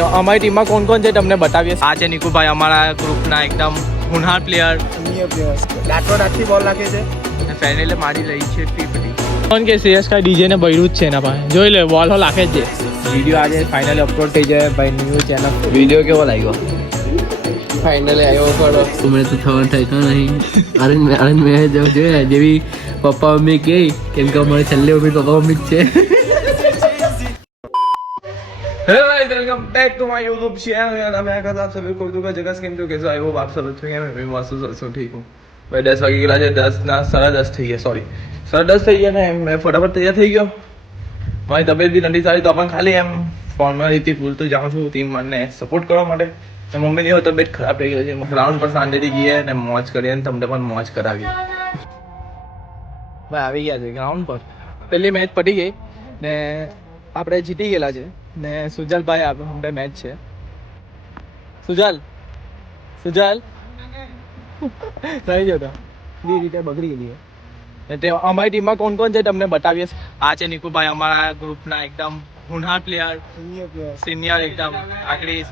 અમારી ટીમમાં કોણ કોણ છે તમને બતાવીએ. આ છે નિકુભાઈ, અમારા ગ્રુપના એકદમ હુનહાર પ્લેયર. દાંતથી બોલ નાખે છે. ફાઇનલે મારી રહી છે 50. કોણ કે CSK ડીજે ને બૈરું જ છે એના પાસે. જોઈ લે બોલ હો લાખે જ છે. વિડીયો આજે ફાઇનલી અપલોડ થઈ જાય ભાઈ ન્યૂ ચેનલ. વિડીયો કેવો લાગ્યો? ફાઇનલી આવ્યો ખરો. મને તો ખબર થઈ તો નહીં. અરે મેં જોયા જેવી પપ્પા મમ્મી કહે, કેમ કે અમારે છેલ્લે મમ્મી પપ્પા મમ્મી જ છે. Hello guys, welcome back to my YouTube channel. यार मैं कहता आप सभी को दूंगा जगह स्कीम तो कैसे आई होप आप सब अच्छे हैं. मैं भी मस्त हूं, ठीक हूं भाई. 10 વાગી ગયેલા છે. 10 ના 10:30 થઈ ગયા. સોરી 10:30 થઈ ગયા ને મેં ફટાફટ તૈયાર થઈ ગયો. મારી તબિયત બી નથી સારી તો પણ ખાલી એમ ફોર્માલિટી પૂરતું જાઉં છું ટીમ મને સપોર્ટ કરવા માટે. મમ્મીની તબિયત ખરાબ થઈ ગઈ છે. ગ્રાઉન્ડ પર શાંતિથી ગઈએ અને મોજ કરીએ અને તમને પણ મોજ કરાવીએ. ભાઈ આવી ગયા છે ગ્રાઉન્ડ પર. પહેલી મેચ પડી ગઈ ને આપણે જીતી ગયેલા છે ને સુજલભાઈ આપણે મેચ છે. સુજલ થઈ ગયો તો બી રીતે બગડી ગયેલી ને તે અમારી ટીમમાં કોણ કોણ છે તમને બતાવીએ. આ છે નિકુભાઈ, અમારા ગ્રુપના એકદમ હુનહાર પ્લેયર, સિનિયર એકદમ આખરી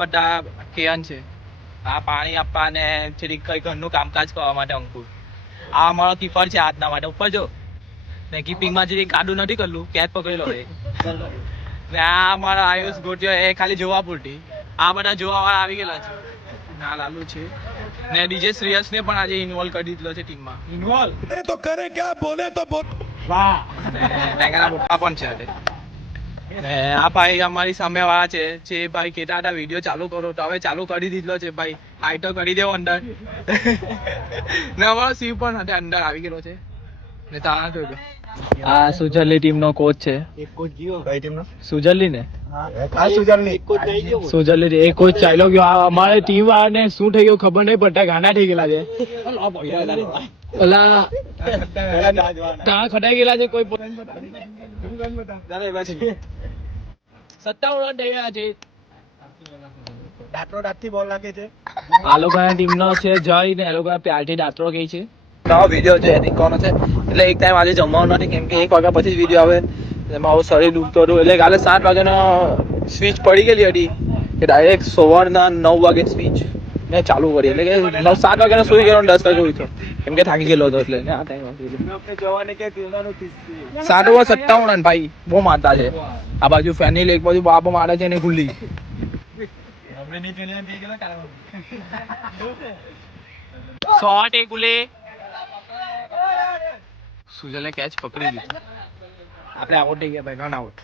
બધા કેન છે. આ પાણી આપવા ને થોડીક કઈ ઘરનું કામકાજ કરવા માટે અંકુર. આ અમારો કીપર છે આજના માટે. ઉપર જો ને કીપિંગમાં જે કાડું નથી કરલું કેચ પકડેલો હોય ને આ અમારા આયુષ ગોટિયો એ ખાલી જોવા પૂરતી. આ બધા જોવા વાળા આવી ગયેલા છે. ના લાલુ છે ને ડીજે શ્રેયસ ને પણ આજે ઇન્વોલ્વ કરી દીધો છે ટીમમાં. ઇન્વોલ્વ તો કરે ક્યાં બોલે તો બોલ. વાહ. ટેંગાના પપ્પા પણ છે આજે. ને આ ભાઈ અમારી સામે વાળા છે જે ભાઈ કહેતા હતા વિડીયો ચાલુ કરો તો હવે ચાલુ કરી દીધો છે ભાઈ. આઈ તો કરી દેવો અંદર. ને અમારો શિવ પણ અંદર આવી ગયેલો છે ને તાણા જોઈ. આ સુજલની ટીમનો કોચ છે. એક કોચ ગયો કઈ ટીમનો? સુજલની ને આ સુજલની એક કોચ થઈ ગયો. સુજલની એ કોચ ચાલ્યો ગયો. આ અમારે ટીમ વાળાને શું થઈ ગયું ખબર નહીં પડતા. ગાંડા થઈ ગયેલા છે. ઓલા ત્યાં ખટાઈ ગયેલા છે. કોઈ 57 રન થઈ ગયા છે. દાંતથી બોલ નાખે છે. આ લોકોના ટીમનો છે જય ને એ લોકો પ્યારથી દાત્રો કહે છે. નવો વિડીયો છે એડિટ કરવાનો છે એટલે એક ટાઈમ આજે જમવાનું નથી કેમ કે 1 વાગ્યા પછી જ વિડીયો આવે. એમાં આવું શરીર દુખતું હતું એટલે કાલે 7 વાગ્યાનો સ્વિચ પડી ગયેલી હતી કે ડાયરેક્ટ સવારના 9 વાગે સ્વિચ ને ચાલુ કરી એટલે કે 7 વાગ્યાનો સુઈ ગયો 10 વાગે ઉઠ્યો કેમ કે થાકી ગયેલો હતો એટલે આ ટાઈમ આપણે જવાને કે કિરણાનો 7 ઓવર 57 રન ભાઈ બહુ મારતા છે. આ બાજુ ફેનિલ એક બાજુ બાપો મારે છે ને ખુલ્લી શોટ એ ગુલે. સુજલે કેચ પકડી લીધું. આપણે આઉટ થઈ ગયા ભાઈ. Run out.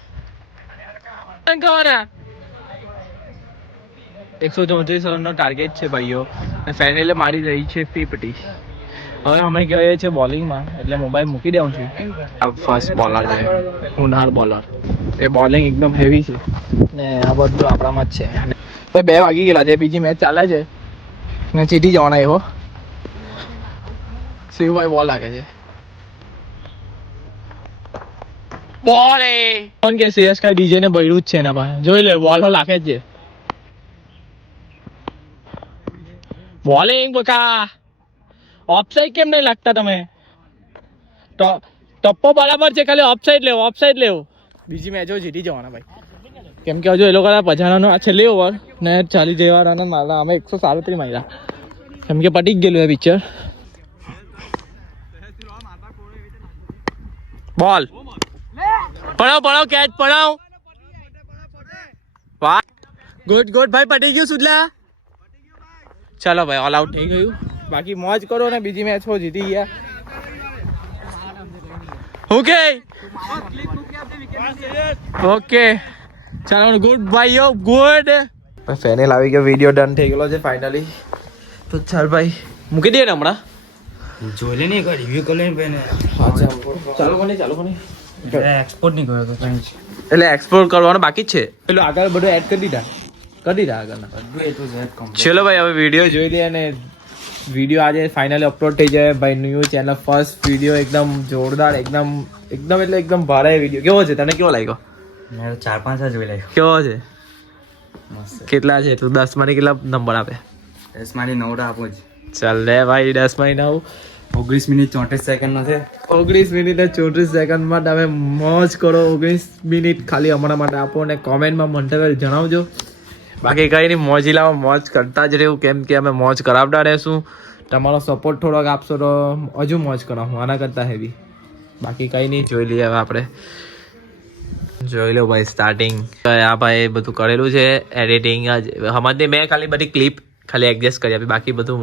134 રનનો ટાર્ગેટ છે ભાઈઓ અને ફાઇનલે મારી રહી છે 50. હવે અમે ગઈએ છીએ બોલિંગમાં એટલે મોબાઈલ મૂકી દેવું છું. આ ફર્સ્ટ બોલર છે હુનહાર બોલર. એ બોલિંગ એકદમ હેવી છે ને આ બધું આપણામાં જ છે. ભાઈ 2 વાગી ગયેલા છે. બીજી મેચ ચાલે છે ને ચીટી જવાના એવો. શિવભાઈ બોલ લાગે છે. બોલ એ કોણ કે CSK ડીજે ને બૈરું જ છે એના પાસે. જોઈ લે બોલ હો લાખે જ છે. બોલિંગ બકા ઓફસાઈડ કેમ નહીં લાગતા તમે? ટપ્પો બરાબર છે ખાલી ઓફસાઈડ લેવો. બીજી મેચો જીતી જવાના ભાઈ કેમ કે હજુ એ લોકો 50 આ છેલ્લી ઓવર ને 40 જેવા રન મારતા. અમે 137 માર્યા કેમ કે પટી જ ગયેલું એ પિક્ચર. બોલ પડાવ કેચ પડાવ. વાહ ગુડ ભાઈ પટી ગયું સુડલા. ચાલો ભાઈ ઓલ આઉટ થઈ ગયું. બાકી મોજ કરો ને બીજી મેચ હો જીતી ગયા. ઓકે ચાલો ગુડ ભાઈઓ ગુડ. ફાઇનલ આવી ગયો. વિડીયો ડન થઈ ગયેલો છે ફાઇનલી. તો ચાલ ભાઈ મૂકી દઈએ ને હમણાં. જોઈ લે ને એક રિવ્યુ કરી લે બેને. ચાલુ કોની એક્સપોર્ટ નહીં કર્યો તો કઈ એટલે એક્સપ્લોર કરવાનું બાકી જ છે. પેલું આગળ બધું એડ કરી દીધા આગળના બધું એ તો ઝેડ કમ્પ્લીટ. ચલો ભાઈ હવે વિડીયો જોઈ લઈએ અને વિડીયો આજે ફાઇનલી અપલોડ થઈ જાય ભાઈ. ન્યૂ ચેનલ ફર્સ્ટ વિડીયો એકદમ જોરદાર એકદમ એટલે એકદમ ભારે વિડીયો. કેવો છે તને કેવો લાગ્યો? મેં 4-5 જોઈ લાગ્યો. કેવો છે? મસ્ત. કેટલા છે તું 10 માંથી કેટલા નંબર આપે? 10 માંથી 9 આપો જ. ચાલ લે ભાઈ 10 માંથી 9 19 મિનિટ 34 સેકન્ડ નો છે 19 મિનિટ ને 34 સેકન્ડમાં તમે મોજ કરો. 19 મિનિટ ખાલી અમારા માટે આપો અને કોમેન્ટમાં મંતવ્ય જણાવજો. બાકી કંઈ નહીં, મોજીલામાં મોજ કરતા જ રહેવું, કેમ કે અમે મોજ કરાવતા રહેશું. તમારો સપોર્ટ થોડોક આપશો તો હજુ મોજ કરાવું આના કરતાં હેવી. બાકી કંઈ નહીં, જોઈ લઈએ હવે આપણે. જોઈ લો ભાઈ સ્ટાર્ટિંગ. આ ભાઈ બધું કરેલું છે એડિટિંગ જ હમણાં મેં ખાલી બધી ક્લિપ ખાલી એડજસ્ટ કરી આપી, બાકી બધું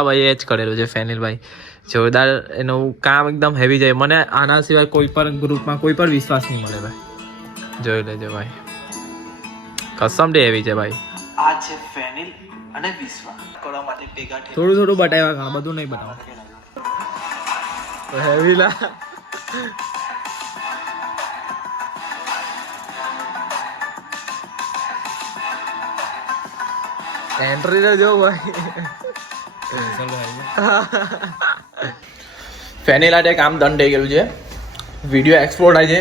આ ભાઈએ જ કરેલું છે. ફેનિલભાઈ જોરદાર, એનું કામ એકદમ હેવી જાય. મને આના સિવાય કોઈ પણ ગ્રુપમાં કોઈ પણ વિશ્વાસ નહીં મળે ભાઈ. જોઈ લેજો ભાઈ, કસમ ડે હેવી છે ભાઈ. આ છે ફેનિલ અને વિશ્વા કરવા માટે ભેગા થોડું બતાવ્યા, ઘણા બધું નહીં બતાવ્યા. હેવી લા એન્ટ્રી ને જો ભાઈ. ફેનિલાટે કામ ડન થઈ ગયેલું છે. વિડીયો એક્સપોર્ટ થાય છે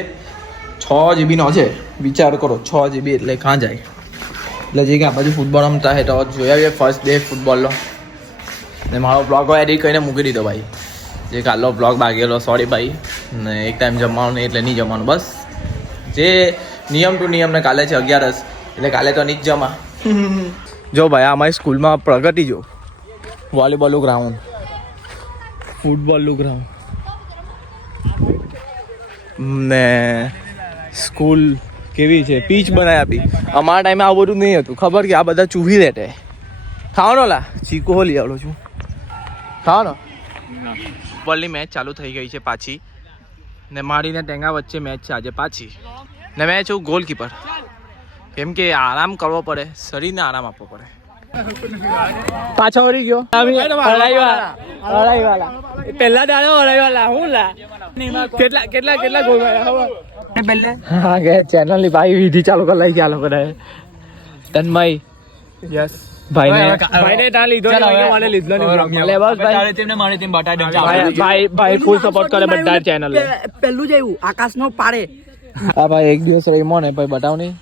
6 GB નો છે. વિચાર કરો 6 GB એટલે ક્યાં જાય. એટલે જે કે આ બાજુ ફૂટબોલ રમતા હે તો જોઈ આવીએ ફર્સ્ટ ડે ફૂટબોલનો. ને મારો બ્લોગ એડિટ કરીને મૂકી દીધો ભાઈ. જે કાલનો બ્લોગ બાગેલો, સોરી ભાઈ. ને એક ટાઈમ જમવાનું નહીં એટલે નહીં જમવાનું, બસ જે નિયમ ટુ નિયમ. ને કાલે છે 11th એટલે કાલે તો નહીં જ જમા. જો ભાઈ અમારી સ્કૂલમાં પ્રગતિ જો, વોલીબોલનું ગ્રાઉન્ડ, ફૂટબોલનું ગ્રાઉન્ડ ને સ્કૂલ કેવી છે, પીચ બનાવી આપી. અમારા ટાઈમે આવું બધું નહીં હતું, ખબર કે આ બધા ચૂહી દેટે. ખાવાનો લા ચીકો લઈ આવડો છું, ખાવાનો. ફૂટબોલની મેચ ચાલુ થઈ ગઈ છે પાછી, ને મારી ને ટેંગા વચ્ચે મેચ છે આજે પાછી. ને મેં છું ગોલકીપર, કેમ કે આરામ કરવો પડે, શરીરને આરામ આપવો પડે. પાછો વળી ગયો પહેલા દાડો હરાઈવાલા. હું લા કેટલા ગોલ માર્યા હા કે ચેનલ ની ભાઈ વિધિ ચાલુ કરી લઈ ગયા લોકો તન્મય. યસ ભાઈને ના લીધો મને લીધો ભાઈ ફૂલ સપોર્ટ કરે બધા ચેનલ. પેલું જ એવું આકાશ નો પાડે. હા ભાઈ એક દિવસ રમ્યો ને ભાઈ બતાવ નહીં.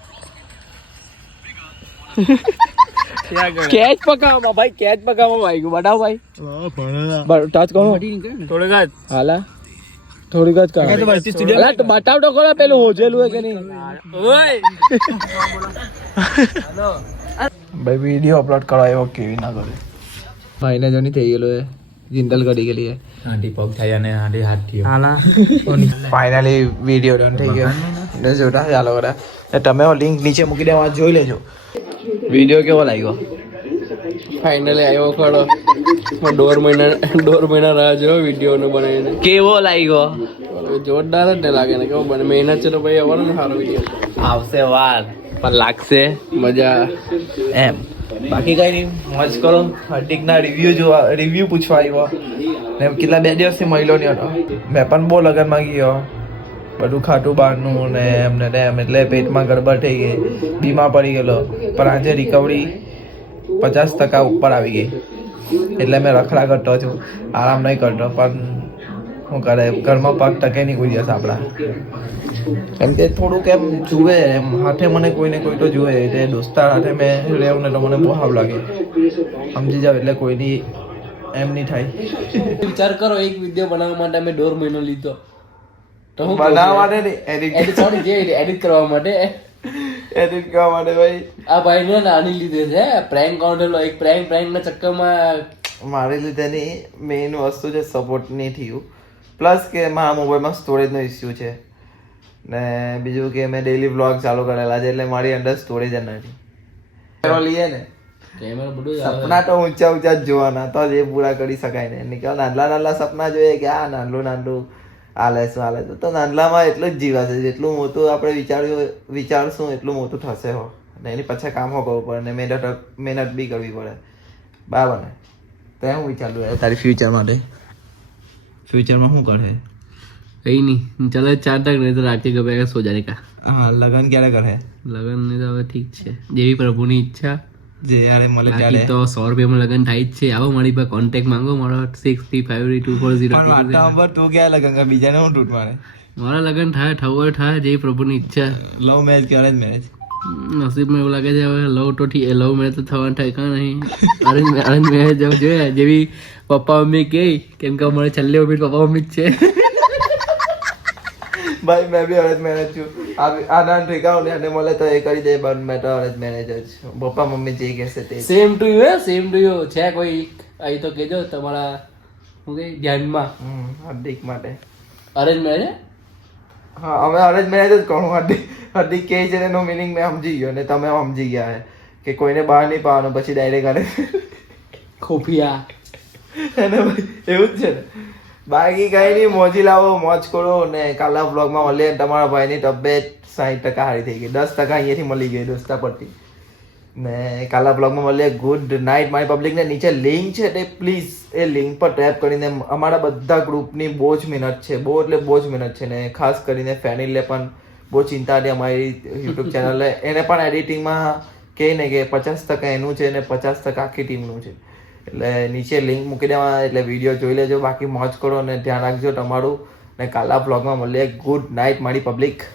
કેચ પકાવવામાં ભાઈ, કેચ પકાવવામાં આવી ગયું. બતાવ ભાઈ, ટચ કરો થોડીક જ હાલા, થોડીક જ કરો. બતાવ તો ખરા પેલું હોજેલું કે નહીં. ભાઈ વિડીયો અપલોડ કરવા એવો કેવી ના કરે ભાઈને જો નહીં થઈ ગયેલું એ જિંદલ કરી ગયેલી છે. હાંડી પગ થાય અને હાંડી હાથ થયો હાલા ફાઇનલી વિડીયો ડન થઈ ગયો. જોતા ચાલો બધા તમે લિંક નીચે મૂકી દેવા, જોઈ લેજો. વિડીયો કેવો લાગ્યો? ફાઇનલી આવ્યો ખરો. દોઢ મહિના રાહ જોયો વિડીયો બનાવીને. કેવો લાગ્યો? જોરદાર જ ને લાગે ને, કેવો બને મહેનત છે તો ભાઈ આવવાનો ને સારો વિડીયો આવશે વાર પણ લાગશે મજા એમ. બાકી કઈ નહીં, મોજ કરો. હર્ટિકના રિવ્યુ પૂછવા આવ્યો ને કેટલા 2 દિવસથી મળ્યો નહીં હતો. મેં પણ બહુ લગનમાં ગયો, બધું ખાટું બહારનું ને એમને એમ, એટલે પેટમાં ગડબડ થઈ ગઈ, બીમાર પડી ગયેલો. પણ આજે રિકવરી 50% ઉપર આવી ગઈ, એટલે મેં રખડા કરતો છું, આરામ નહીં કરતો. પણ શું કરે, ઘરમાં પગ ટકે નહીં કોઈ દિવસ આપણા. કેમ કે થોડુંક એમ જુએ એમ હાથે, મને કોઈને કોઈ તો જુએ. એટલે દોસ્તાર હાથે મેં રહેવું ને તો મને બહુ સારું લાગે, સમજી જાવ. એટલે કોઈની એમ નહીં થાય. વિચાર કરો, એક વિડીયો બનાવવા માટે અમે 1.5 મહિનો લીધો. તો હું બનાવવા માટે નહીં, એડિટ કરવા માટે ભાઈ આ ભાઈ ને નાની લીધે છે. પ્રેન્ક કાઉન્ટેલો એક પ્રેન્ક ના ચક્કરમાં મારી લીધે નહીં, મેઇન વસ્તુ છે સપોર્ટ નહીં થયું. પ્લસ કે મારા મોબાઈલમાં સ્ટોરેજનો ઇસ્યુ છે, ને બીજું કે મેં ડેઈલી વ્લોગ ચાલુ કરેલા છે, એટલે મારી અંદર સ્ટોરેજ જ નથી. લઈએ ને કેમેરા બધું સપના તો ઊંચા જ જોવાના, તો જ એ પૂરા કરી શકાય ને. એને કહેવાય નાનલા સપના જોઈએ કે આ નાનલું હાલે છે, તો નાનલામાં એટલું જ જીવાશે. જેટલું મોટું આપણે વિચારશું એટલું મોટું થશે હો. ને એની પાછળ કામ હો કરવું પડે, ને મહેનત બી કરવી પડે, બરાબર ને? તો હું વિચારું તારી ફ્યુચર માટે, ફ્યુચરમાં શું કરે? કઈ નહીં, ચાલો 4 તક નહીં તો રાતે ગમે સો જાને કા. હા, લગન ક્યારે કરે? લગન ને તો હવે ઠીક છે, જેવી પ્રભુની ઈચ્છા. જે યારે મળે બાકી ત્યારે તો 100 રૂપિયામાં લગન થાય જ છે. આવો મારી પાસે કોન્ટેક્ટ માંગો, મારો 658240. તું ક્યાં લગન કરે? બીજાને હું તૂટ મારે? મારા લગન થાય, ઠવર થાય, જેવી પ્રભુની ઈચ્છા. લવ મેરેજ કે અરેન્જ મેરેજ? નસીબમાં એવું લાગે છે હવે લવ મેરેજ તો થવાનું થાય કાં નહીં અરેન્જ મેરેજ જવું જોઈએ જેવી પપ્પા મમ્મી કહે કેમ કે અમારે છેલ્લે ઉભી પપ્પા મમ્મી જ છે ભાઈ મેં બી અરેન્જ મેરેજ છું આના ઠીકાવ ને અને મળે તો એ કરી દે પણ મેં તો અરેન્જ મેરેજ જ છું પપ્પા મમ્મી જે કહેશે તે સેમ ટુ યુ છે કોઈ અહીં તો કહેજો તમારા શું કહે ધ્યાનમાં હાર્દિક માટે અરેન્જ મેરેજ હા અમે અરેન્જ મેરેજ જ કહું હાર્દિક કહે છે એનો મિનિંગ મેં સમજી ગયો ને તમે સમજી ગયા કે કોઈને બહાર નહીં પાવાનું પછી ડાયરેક્ટ અરે ખોફિયા એને એવું જ છે ને બાકી કઈ નહીં મોજી લાવો મોજ કરો ને કાલના બ્લોગમાં મળીએ તમારા ભાઈની તબિયત 60% સારી થઈ ગઈ 10% અહીંયાથી મળી ગઈ દોસ્તા પરથી ને કાલના બ્લોગમાં મળીએ ગુડ નાઇટ મારી પબ્લિકને નીચે લિંક છે તે પ્લીઝ એ લિંક પર ટેપ કરીને અમારા બધા ગ્રુપની બહુ જ મહેનત છે બહુ એટલે બહુ જ મહેનત છે ને ખાસ કરીને ફેનિલને પણ બહુ ચિંતા હતી અમારી યુટ્યુબ ચેનલે એને પણ એડિટિંગમાં કહે ને કે 50% એનું છે ને 50% આખી ટીમનું છે એટલે નીચે લિંક મૂકી દેવા એટલે વિડીયો જોઈ લેજો બાકી મોજ કરો અને ધ્યાન રાખજો તમારું ને કાલના બ્લોગમાં મળીએ ગુડ નાઇટ મારી પબ્લિક